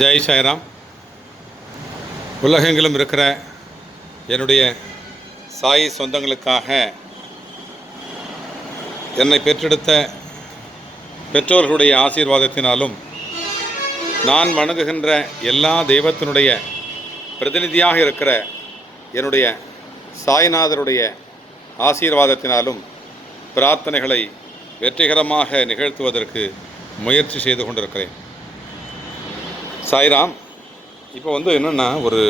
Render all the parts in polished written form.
ஜெய் சாய்ராம். உலகெங்கிலும் இருக்கிற என்னுடைய சாய் சொந்தங்களுக்காக என்னை பெற்றெடுத்த பெற்றோர்களுடைய ஆசீர்வாதத்தினாலும் நான் வணங்குகின்ற எல்லா தெய்வத்தினுடைய பிரதிநிதியாக இருக்கிற என்னுடைய சாய்நாதருடைய ஆசீர்வாதத்தினாலும் பிரார்த்தனைகளை வெற்றிகரமாக நிகழ்த்துவதற்கு முயற்சி செய்து கொண்டிருக்கிறேன். சாய்ராம். இப்போ என்னென்னா ஒரு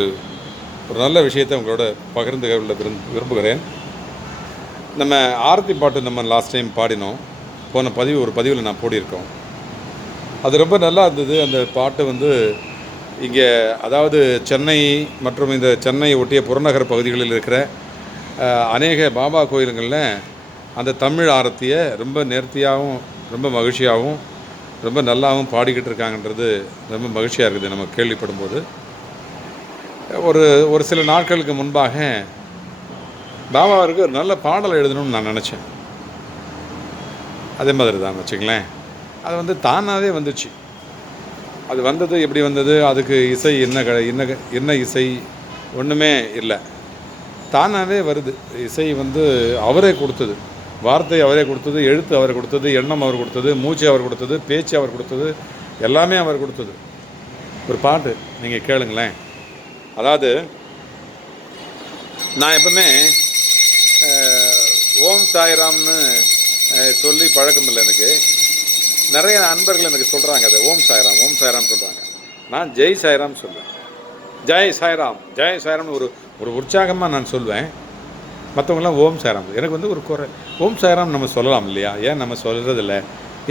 நல்ல விஷயத்தை உங்களோட பகிர்ந்து விரும்புகிறேன். நம்ம ஆரத்தி பாட்டு நம்ம லாஸ்ட் டைம் பாடினோம். போன ஒரு பதிவில் நான் போடியிருக்கோம். அது ரொம்ப நல்லா இருந்தது. அந்த பாட்டு இங்கே அதாவது சென்னை மற்றும் இந்த சென்னை ஒட்டிய புறநகர் பகுதிகளில் இருக்கிற அநேக பாபா கோயில்களில் அந்த தமிழ் ஆரத்தியை ரொம்ப நேர்த்தியாகவும் ரொம்ப மகிழ்ச்சியாகவும் ரொம்ப நல்லாவும் பாடிக்கிட்டு இருக்காங்கன்றது ரொம்ப மகிழ்ச்சியாக இருக்குது நம்ம கேள்விப்படும்போது. ஒரு சில நாட்களுக்கு முன்பாக பாபாவிற்கு ஒரு நல்ல பாடல் எழுதணும்னு நான் நினச்சேன். அதே மாதிரி தான் வச்சுங்களேன். அது தானாகவே வந்துச்சு. அது வந்தது எப்படி வந்தது, அதுக்கு இசை என்ன இசை ஒன்றுமே இல்லை, தானாகவே வருது. இசை அவரே கொடுத்தது, வார்த்தை அவரே கொடுத்தது, எழுத்து அவர் கொடுத்தது, எண்ணம் அவர் கொடுத்தது, மூச்சு அவர் கொடுத்தது, பேச்சு அவர் கொடுத்தது, எல்லாமே அவர் கொடுத்தது. ஒரு பாட்டு நீங்கள் கேளுங்களேன். அதாவது நான் எப்பவுமே ஓம் சாய்ராம்னு சொல்லி பழக்கம் இல்லை எனக்கு. நிறைய நண்பர்கள் எனக்கு சொல்கிறாங்க அதை ஓம் சாய்ராம் சொல்கிறாங்க. நான் ஜெய் சாய்ராம் சொல்வேன். ஜெய் சாய்ராம்னு ஒரு உற்சாகமாக நான் சொல்வேன். மற்றவங்களாம் ஓம் சாய்ராம். எனக்கு ஒரு குறை, ஓம் சாய்ராம் நம்ம சொல்லலாம் இல்லையா, ஏன் நம்ம சொல்கிறதில்ல,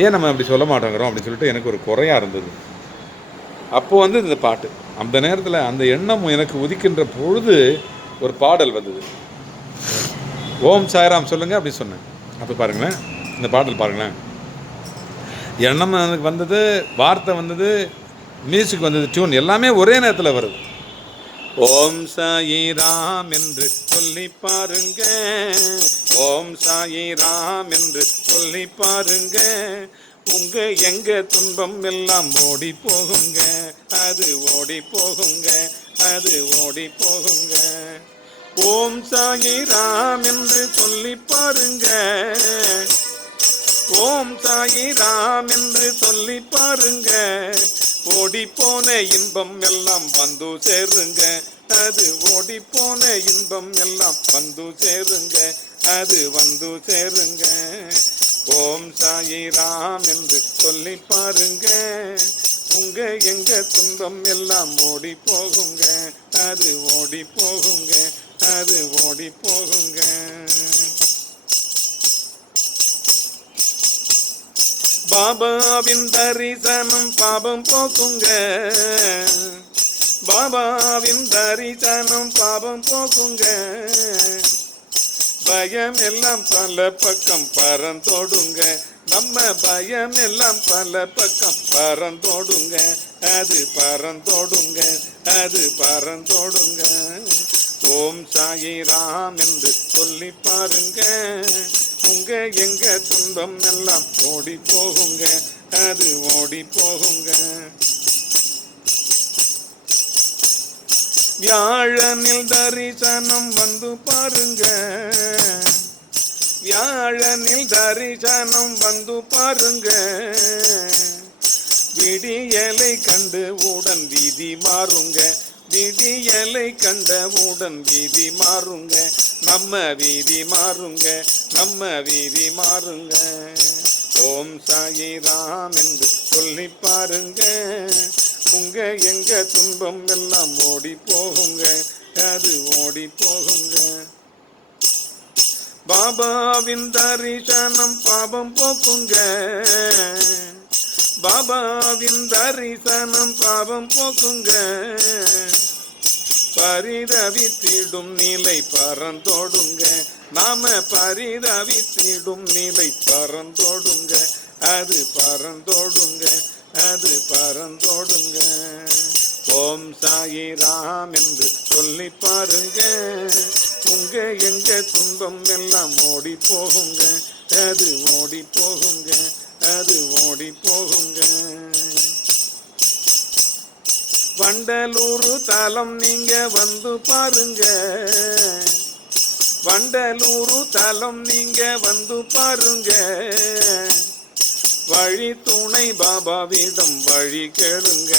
ஏன் நம்ம அப்படி சொல்ல மாட்டேங்கிறோம் அப்படின்னு சொல்லிட்டு எனக்கு ஒரு குறையாக இருந்தது. அப்போது இந்த பாட்டு அந்த நேரத்தில் அந்த எண்ணம் எனக்கு உதிக்கின்ற பொழுது ஒரு பாடல் வந்தது. ஓம் சாய்ராம் சொல்லுங்கள் அப்படி சொன்னேன். அப்போ பாருங்களேன், இந்த பாடல் பாருங்களேன். எண்ணம் எனக்கு வந்தது, வார்த்தை வந்தது, மியூசிக் வந்தது, டியூன் எல்லாமே ஒரே நேரத்தில் வருது. ஓம் சாயிராம் என்று சொல்லி பாருங்க, ஓம் சாயிராம் என்று சொல்லி பாருங்க, உங்க எங்க துன்பம் எல்லாம் ஓடி போகுங்க, அது ஓடி போகுங்க, அது ஓடி போகுங்க. ஓம் சாயிராம் என்று சொல்லி பாருங்க, ஓம் சாயிராம் என்று சொல்லி பாருங்க, ஓடி போன இன்பம் எல்லாம் வந்து சேருங்க, அது ஓடி போன இன்பம் எல்லாம் வந்து சேருங்க, அது வந்து சேருங்க. ஓம் சாயிராம் என்று சொல்லி பாருங்க, உங்க எங்க துன்பம் எல்லாம் ஓடி போகுங்க, அது ஓடி போகுங்க, அது ஓடி போகுங்க. பாபாவின் தரிசனம் பாபம் போக்குங்க, பாபாவின் தரிசனம் பாபம் போக்குங்க, பயம் எல்லாம் பல பக்கம் பறந்தோடுங்க, நம்ம பயம் எல்லாம் பல பக்கம் பறந்தோடுங்க, அது பறந்தோடுங்க, அது பறந்தோடுங்க. ஓம் சாயிராம் என்று சொல்லி பாருங்க, உங்க எங்க துன்பம் எல்லாம் ஓடி போகுங்க, அது ஓடி போகுங்க. வியாழனில் தரிசனம் வந்து பாருங்க, வியாழனில் தரிசனம் வந்து பாருங்க, விடியலை கண்டு உடன் வீதி மாறுங்க, விடியலை கண்டவுடன் வீதி மாறுங்க, நம்ம வீதி மாறுங்க, நம்ம வீதி மாறுங்க. ஓம் சாயிராம் என்று சொல்லி பாருங்க, உங்க எங்க துன்பம் எல்லாம் ஓடி போகுங்க, அது ஓடி போகுங்க. பாபாவின் தரிசனம் பாபம் போக்குங்க, பாபாவின் தரிசனம் பாபம் போக்குங்க, பரிதவித்திடும் நிலை பறந்தோடுங்க, நாம பரிதவித்திடும் நிலை பறந்தோடுங்க, அது பறந்தோடுங்க, அது பறந்தோடுங்க. ஓம் சாயிராம் என்று சொல்லி பாருங்க, உங்க எங்க துன்பம் எல்லாம் ஓடி போகுங்க, அது ஓடி போகுங்க, அது ஓடி போகுங்க. வண்டலூர் தலம் நீங்க வந்து பாருங்க, வண்டலூர் தலம் நீங்க வந்து பாருங்க. வழி துணை பாபாவிடம் வழி கேளுங்க,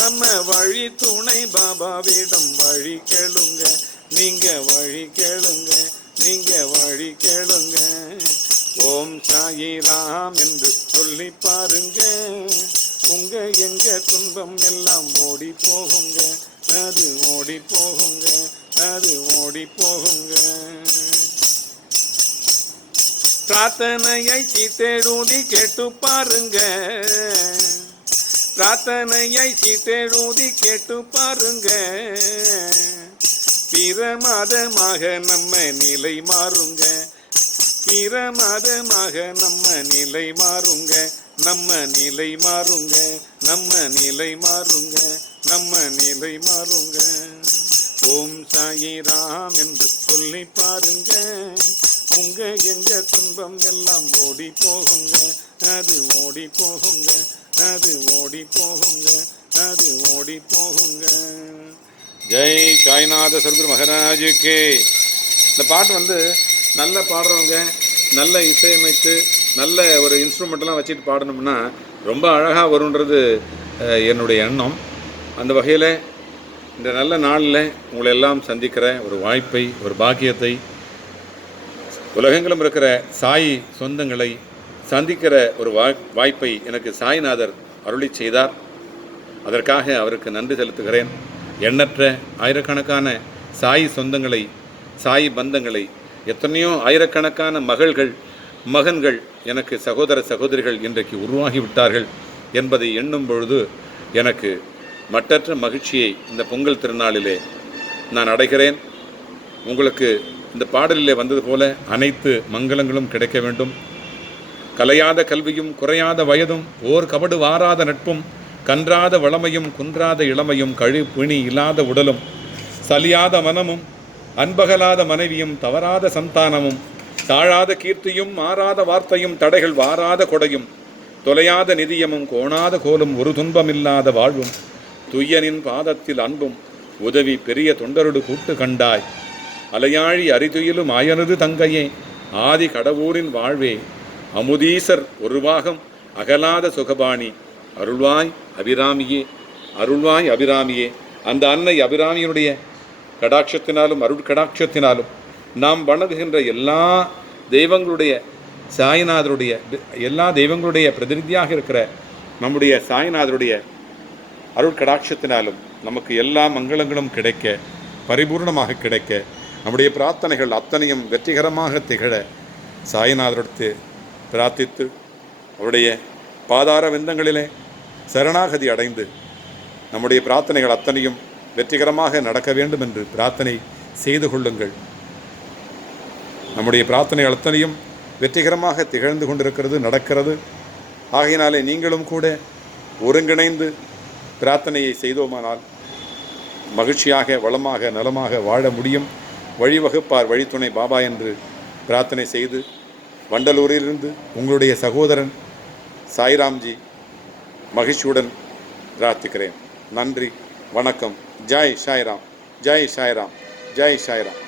நம்ம வழி துணை பாபாவிடம் வழி கேளுங்க. நீங்க வழி கேளுங்க, நீங்க வழி கேளுங்க. ஓம் சாயிராம் என்று சொல்லி பாருங்க, உங்க எங்க துன்பம் எல்லாம் ஓடி போகுங்க, அது ஓடி போகுங்க, அது ஓடி போகுங்க. பிரார்த்தனையை சீட்டெழுதி கேட்டு பாருங்க, பிரார்த்தனையை சீட்டெழுதி கேட்டு பாருங்க. பிரமாதமாக நம்ம நிலை மாறுங்க, பிரமாதமாக நம்ம நிலை மாறுங்க, நம்ம நிலை மாறுங்க, நம்ம நிலை மாறுங்க, நம்ம நிலை மாறுங்க. ஓம் சாயிராம் என்று சொல்லி பாருங்க, உங்க எங்க துன்பம் எல்லாம் ஓடி போகுங்க, அது ஓடி போகுங்க, அது ஓடி போகுங்க, அது ஓடி போகுங்க. ஜெய் சாய்நாத சர்க்குரு மகாராஜுக்கு. இந்த பாட்டு வந்து நல்ல பாடுறவங்க, நல்ல இசையமைத்து நல்ல ஒரு இன்ஸ்ட்ருமெண்ட்லாம் வச்சுட்டு பாடணும்னா ரொம்ப அழகாக வருன்றது என்னுடைய எண்ணம். அந்த வகையில் இந்த நல்ல நாளில் உங்களை எல்லாம் சந்திக்கிற ஒரு வாய்ப்பை, ஒரு பாக்கியத்தை, உலகெங்கிலும் இருக்கிற சாய் சொந்தங்களை சந்திக்கிற ஒரு வாய்ப்பை எனக்கு சாய்நாதர் அருளி செய்தார். அதற்காக அவருக்கு நன்றி செலுத்துகிறேன். எண்ணற்ற ஆயிரக்கணக்கான சாய் சொந்தங்களை, சாய் பந்தங்களை, எத்தனையோ ஆயிரக்கணக்கான மகள்கள், மகன்கள், எனக்கு சகோதர சகோதரிகள் இன்றைக்கு உருவாகிவிட்டார்கள் என்பதை எண்ணும் பொழுது எனக்கு மட்டற்ற மகிழ்ச்சியை இந்த பொங்கல் திருநாளிலே நான் அடைகிறேன். உங்களுக்கு இந்த பாடலிலே வந்தது போல அனைத்து மங்களங்களும் கிடைக்க வேண்டும். கலையாத கல்வியும் குறையாத வயதும் ஓர் கபடு வாராத நட்பும் கன்றாத வளமையும் குன்றாத இளமையும் பிணி இல்லாத உடலும் சலியாத மனமும் அன்பகலாத மனைவியும் தவறாத சந்தானமும் தாழாத கீர்த்தியும் மாறாத வார்த்தையும் தடைகள் வாராத கொடையும் தொலையாத நிதியமும் கோணாத கோலும் ஒரு துன்பமில்லாத வாழ்வும் துய்யனின் பாதத்தில் அன்பும் உதவி பெரிய தொண்டருடு கூட்டு கண்டாய் அலையாழி அரிதுயிலும் ஆயனது தங்கையே ஆதி கடவுரின் வாழ்வே அமுதீசர் ஒரு பாகம் அகலாத சுகபாணி அருள்வாய் அபிராமியே, அருள்வாய் அபிராமியே. அந்த அன்னை அபிராமியினுடைய கடாட்சத்தினாலும் அருள் கடாட்சத்தினாலும் நாம் வணங்குகின்ற எல்லா தெய்வங்களுடைய சாய்நாதருடைய எல்லா தெய்வங்களுடைய பிரதிநிதியாக இருக்கிற நம்முடைய சாய்நாதருடைய அருள் கடாட்சத்தினாலும் நமக்கு எல்லா மங்களங்களும் கிடைக்க, பரிபூர்ணமாக கிடைக்க, நம்முடைய பிரார்த்தனைகள் அத்தனையும் வெற்றிகரமாக திகழ சாய்நாதருக்கு பிரார்த்தித்து அவருடைய பாதார விந்தங்களிலே சரணாகதி அடைந்து நம்முடைய பிரார்த்தனைகள் அத்தனையும் வெற்றிகரமாக நடக்க வேண்டும் என்று பிரார்த்தனை செய்து கொள்ளுங்கள். நம்முடைய பிரார்த்தனைகள் அத்தனையும் வெற்றிகரமாக திகழ்ந்து கொண்டிருக்கிறது, நடக்கிறது. ஆகையினாலே நீங்களும் கூட ஒருங்கிணைந்து பிரார்த்தனையை செய்தோமானால் மகிழ்ச்சியாக, வளமாக, நலமாக வாழ முடியும். வழிவகுப்பார் வழித்துணை பாபா என்று பிரார்த்தனை செய்து வண்டலூரிலிருந்து உங்களுடைய சகோதரன் சாய்ராம்ஜி மகிழ்ச்சியுடன் பிரார்த்திக்கிறேன். நன்றி, வணக்கம். ஜெய் சாய்ராம், ஜெய் சாய்ராம், ஜெய் சாய்ராம்.